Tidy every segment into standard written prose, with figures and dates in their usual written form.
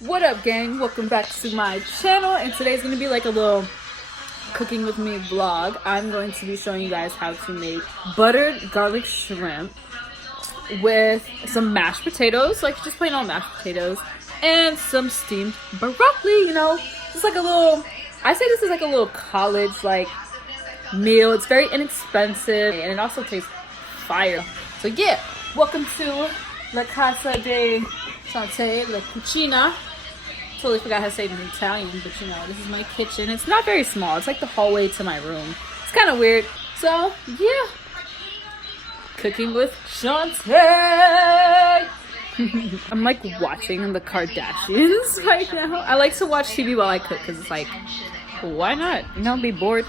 What up, gang? Welcome back to my channel, and today's gonna be like a little cooking with me vlog. I'm going to be showing you guys how to make buttered garlic shrimp with some mashed potatoes, like just plain old mashed potatoes, and some steamed broccoli. You know, just like a little, I say this is like a little college like meal. It's very inexpensive and it also tastes fire. So yeah, welcome to La Casa de Seanté, La Cucina. Totally forgot how to say it in Italian, but you know, this is my kitchen. It's not very small. It's like the hallway to my room. It's kind of weird. So yeah, cooking with Seanté. I'm like watching the Kardashians right now. I like to watch TV while I cook because it's like, why not? You know, be bored.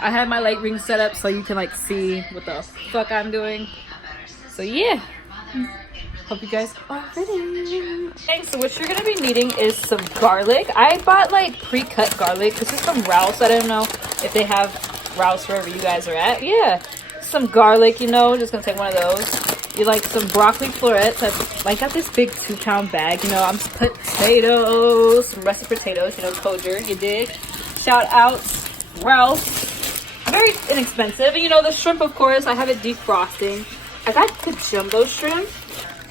I have my light ring set up so you can like see what the fuck I'm doing. So yeah. Hope you guys are ready. Okay, so what you're gonna be needing is some garlic. I bought like pre-cut garlic. This is from Rouse. I don't know if they have Rouse wherever you guys are at. Yeah, some garlic, you know, just gonna take one of those. You like some broccoli florets. I got this big 2-pound bag, you know. I'm potatoes, some Russet potatoes, you know, kosher, you dig? Shout out Rouse. Very inexpensive. And you know, the shrimp, of course, I have it defrosting. I got the jumbo shrimp.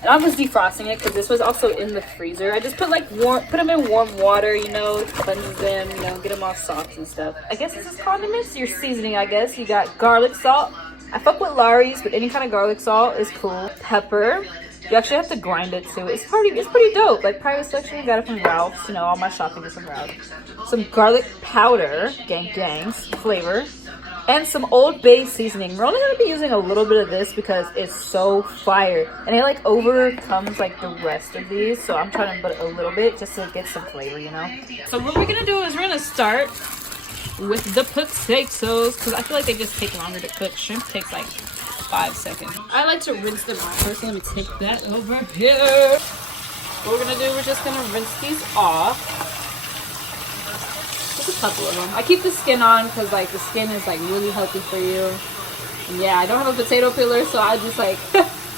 And I was defrosting it because this was also in the freezer. I just put like put them in warm water, you know, cleanse them, you know, get them all soft and stuff. I guess this is condiments, your seasoning, I guess. You got garlic salt. I fuck with Lawry's, but any kind of garlic salt is cool. Pepper. You actually have to grind it too. It's pretty dope. Like private selection, I got it from Ralph's. You know, all my shopping is from Ralph's. Some garlic powder, gangs, flavor. And some Old Bay seasoning. We're only going to be using a little bit of this because it's so fire. And it like overcomes like the rest of these. So I'm trying to put a little bit just to get some flavor, you know. So what we're going to do is we're going to start with the potatoes. Because I feel like they just take longer to cook. Shrimp takes like 5 seconds. I like to rinse them off first. So let me take that over here. What we're going to do, we're just going to rinse these off. Just a couple of them. I keep the skin on because like the skin is like really healthy for you. And yeah, I don't have a potato peeler, so I just like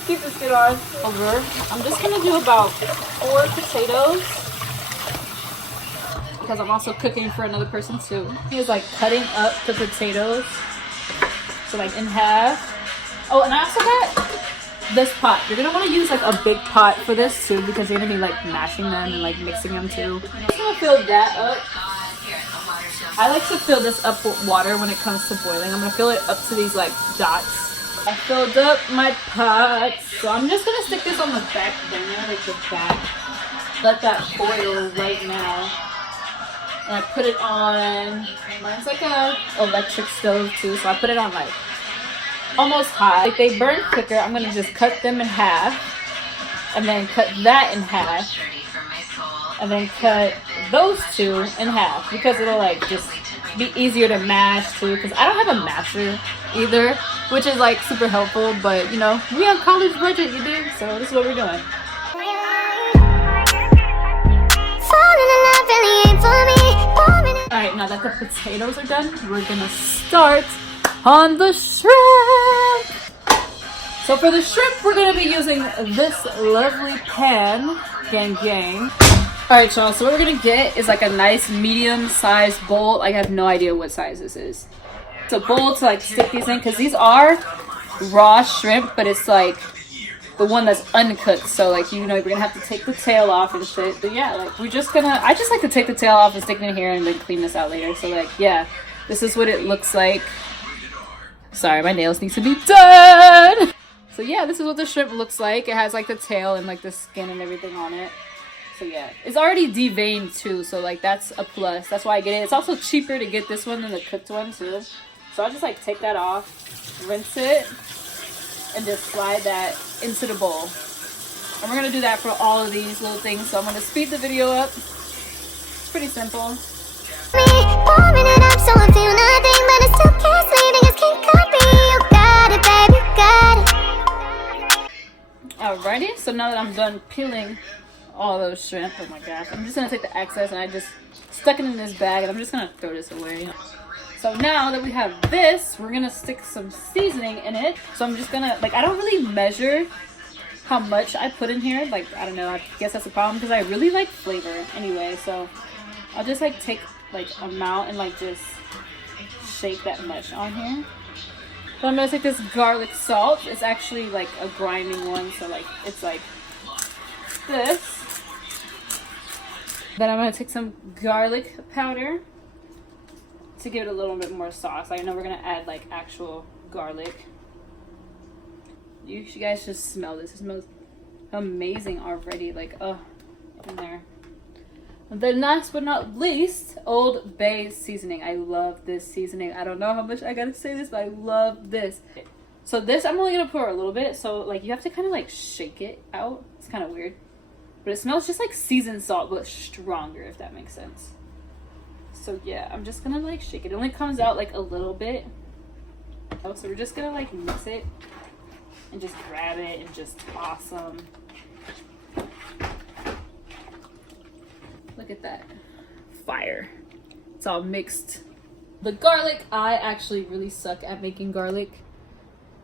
keep the skin on over. I'm just gonna do about 4 potatoes because I'm also cooking for another person too. He's like cutting up the potatoes, so like in half. Oh, and I also got this pot. You're gonna want to use like a big pot for this too because you're gonna be like mashing them and like mixing them too. I'm just gonna fill that up. I like to fill this up with water when it comes to boiling. I'm going to fill it up to these like dots. I filled up my pot. So I'm just going to stick this on the back burner, like the back. Let that boil right now. And I put it on, mine's like a electric stove too. So I put it on like almost high. Like they burn quicker, I'm going to just cut them in half. And then cut that in half. And then cut those 2 in half because it'll like just be easier to mash too, because I don't have a masher either, which is like super helpful, but you know, we have college budget, you do, so this is what we're doing. Alright, now that the potatoes are done, we're gonna start on the shrimp. So for the shrimp, we're gonna be using this lovely pan, gang. Alright, y'all, so what we're gonna get is like a nice medium-sized bowl. I have no idea what size this is. It's a bowl to like stick these in because these are raw shrimp, but it's like the one that's uncooked. So like, you know, we're gonna have to take the tail off and shit. But yeah, like I just like to take the tail off and stick it in here and then clean this out later. So like, yeah, this is what it looks like. Sorry, my nails need to be done. So yeah, this is what the shrimp looks like. It has like the tail and like the skin and everything on it. So yeah, it's already deveined too, so like that's a plus. That's why I get it. It's also cheaper to get this one than the cooked one too. So I'll just like take that off, rinse it, and just slide that into the bowl. And we're gonna do that for all of these little things. So I'm gonna speed the video up. It's pretty simple. Alrighty, so now that I'm done peeling all those shrimp, oh my gosh, I'm just gonna take the excess and I just stuck it in this bag and I'm just gonna throw this away. So now that we have this, we're gonna stick some seasoning in it. So I'm just gonna, like, I don't really measure how much I put in here. Like, I don't know, I guess that's a problem because I really like flavor anyway. So I'll just like take like amount and like just shake that much on here. So I'm gonna take this garlic salt. It's actually like a grinding one, so like it's like this. Then I'm gonna take some garlic powder to give it a little bit more sauce. I know we're gonna add like actual garlic. You guys just smell this. It smells amazing already. Like, oh, in there. And then last but not least, Old Bay seasoning. I love this seasoning. I don't know how much I gotta say this, but I love this. So this, I'm only gonna pour a little bit. So like you have to kind of like shake it out. It's kind of weird. But it smells just like seasoned salt, but stronger, if that makes sense. So yeah, I'm just gonna like shake it. It only comes out like a little bit. Oh, so we're just gonna like mix it and just grab it and just toss them. Look at that. Fire. It's all mixed. The garlic, I actually really suck at making garlic.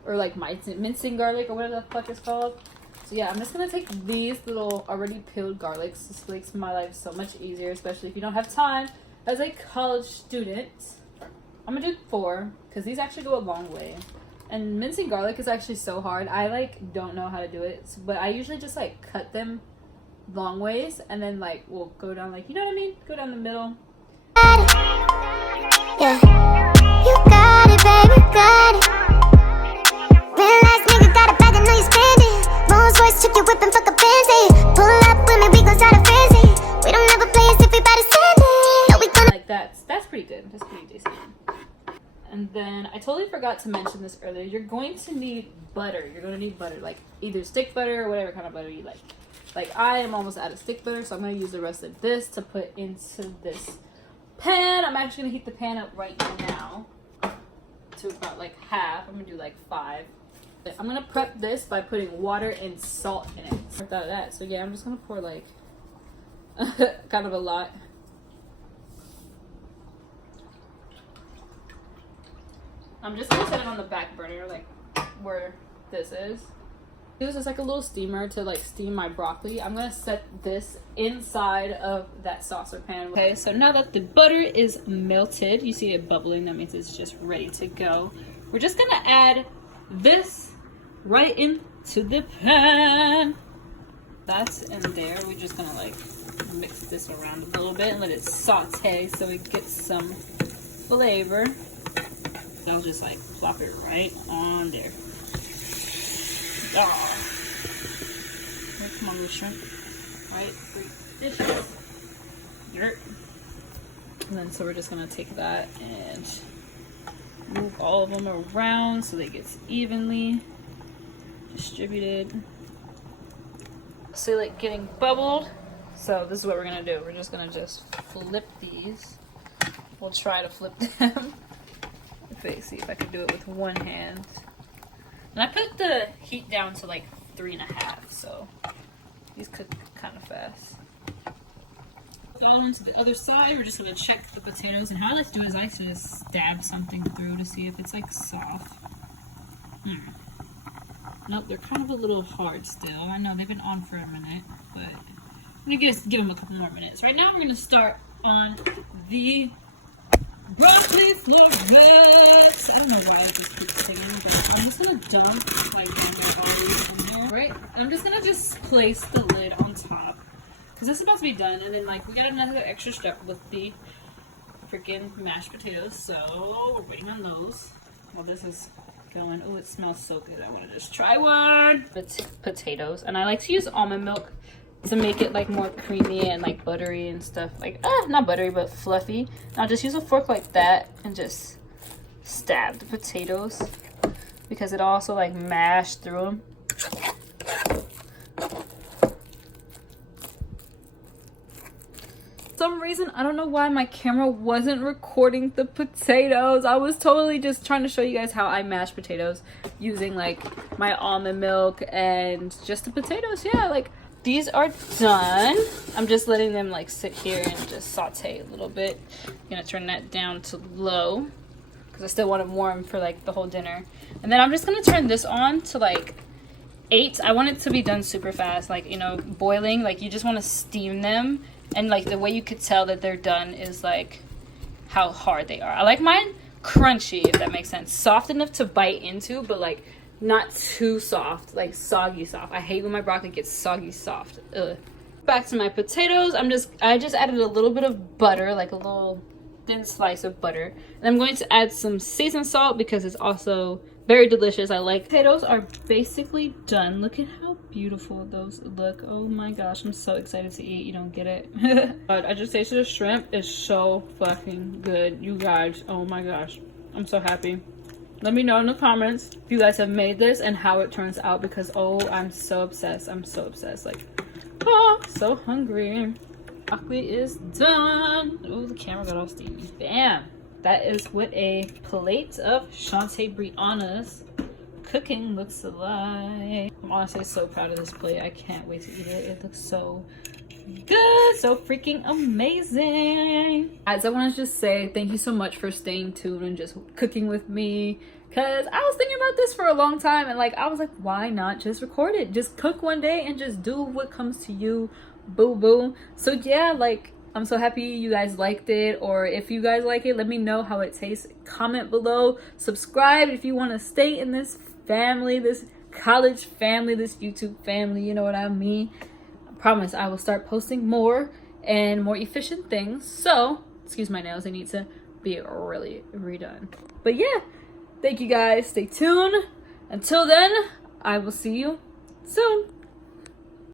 Or like mincing garlic or whatever the fuck it's called. So yeah, I'm just gonna take these little already peeled garlics. This makes my life so much easier, especially if you don't have time as a college student. I'm gonna do 4 because these actually go a long way. And mincing garlic is actually so hard. I like don't know how to do it, but I usually just like cut them long ways and then like we'll go down like, you know what I mean? Go down the middle. Yeah, you got it, baby, got it. Real ass nigga got a bag, I know you spend it. Rolls Royce, took your whip and fuck a Benzie. Pull up with me, we gon' start a frenzy. We don't ever play as if we bout to send it. No, we gonna like that's pretty good. That's pretty decent. And then I totally forgot to mention this earlier. You're going to need butter. You're going to need butter, like either stick butter or whatever kind of butter you like. Like I am almost out of stick butter, so I'm going to use the rest of this to put into this pan. I'm actually going to heat the pan up right now to about like half. I'm going to do like 5. I'm going to prep this by putting water and salt in it. Without that. So yeah, I'm just going to pour like kind of a lot. I'm just gonna set it on the back burner, like where this is. This is like a little steamer to like steam my broccoli. I'm gonna set this inside of that saucer pan. Okay, so now that the butter is melted, you see it bubbling, that means it's just ready to go. We're just gonna add this right into the pan. That's in there. We're just gonna like mix this around a little bit and let it saute so it gets some flavor. I'll just like plop it right on there. Oh. Come on, little shrimp. Right? 3 dishes. Dirt. And then so we're just gonna take that and move all of them around so they get evenly distributed. See, like getting bubbled. So this is what we're gonna do. We're just gonna flip these. We'll try to flip them. See if I can do it with one hand. And I put the heat down to like 3.5, so these cook kind of fast. On to the other side, we're just gonna check the potatoes, and how I like to do it is I just stab something through to see if it's like soft. Nope, they're kind of a little hard still. I know they've been on for a minute, but I'm gonna give them a couple more minutes. Right now we're gonna start on the broccoli florets. I don't know why I just keep singing, but I'm just gonna dump like olives in here. Right? I'm just gonna place the lid on top because this is about to be done, and then like we got another extra step with the freaking mashed potatoes. So we're waiting on those while this is going. Oh, it smells so good. I want to just try one. Potatoes, and I like to use almond milk to make it like more creamy and like buttery and stuff, like not buttery but fluffy. And I'll just use a fork like that and just stab the potatoes because it also like mashed through them. For some reason, I don't know why my camera wasn't recording the potatoes. I was totally just trying to show you guys how I mash potatoes using like my almond milk and just the potatoes. Yeah, like these are done. I'm just letting them like sit here and just saute a little bit. I'm gonna turn that down to low because I still want them warm for like the whole dinner. And then I'm just gonna turn this on to like 8. I want it to be done super fast, like, you know, boiling. Like, you just want to steam them, and like the way you could tell that they're done is like how hard they are. I like mine crunchy, if that makes sense, soft enough to bite into, but like not too soft, like soggy soft. I hate when my broccoli gets soggy soft. Ugh. Back to my potatoes. I just added a little bit of butter, like a little thin slice of butter, and I'm going to add some seasoned salt because it's also very delicious. I like potatoes are basically done. Look at how beautiful those look. Oh my gosh, I'm so excited to eat. You don't get it. I just tasted the shrimp. It's so fucking good, you guys. Oh my gosh, I'm so happy. Let me know in the comments if you guys have made this and how it turns out, because oh, I'm so obsessed. I'm so obsessed. Like, oh, so hungry. Broccoli is done. Oh, the camera got all steamy. Bam. That is what a plate of Seanté Brianna's cooking looks like. I'm honestly so proud of this plate. I can't wait to eat it. It looks so good, so freaking amazing. Guys, I want to just say thank you so much for staying tuned and just cooking with me, because I was thinking about this for a long time, and like I was like, why not just record it? Just cook one day and just do what comes to you, boo boo. So yeah, like, I'm so happy you guys liked it, or if you guys like it, let me know how it tastes. Comment below, subscribe if you want to stay in this family, this college family, this YouTube family, you know what I mean. I promise I will start posting more and more efficient things. So, excuse my nails, they need to be really redone. But yeah, thank you guys, stay tuned. Until then, I will see you soon.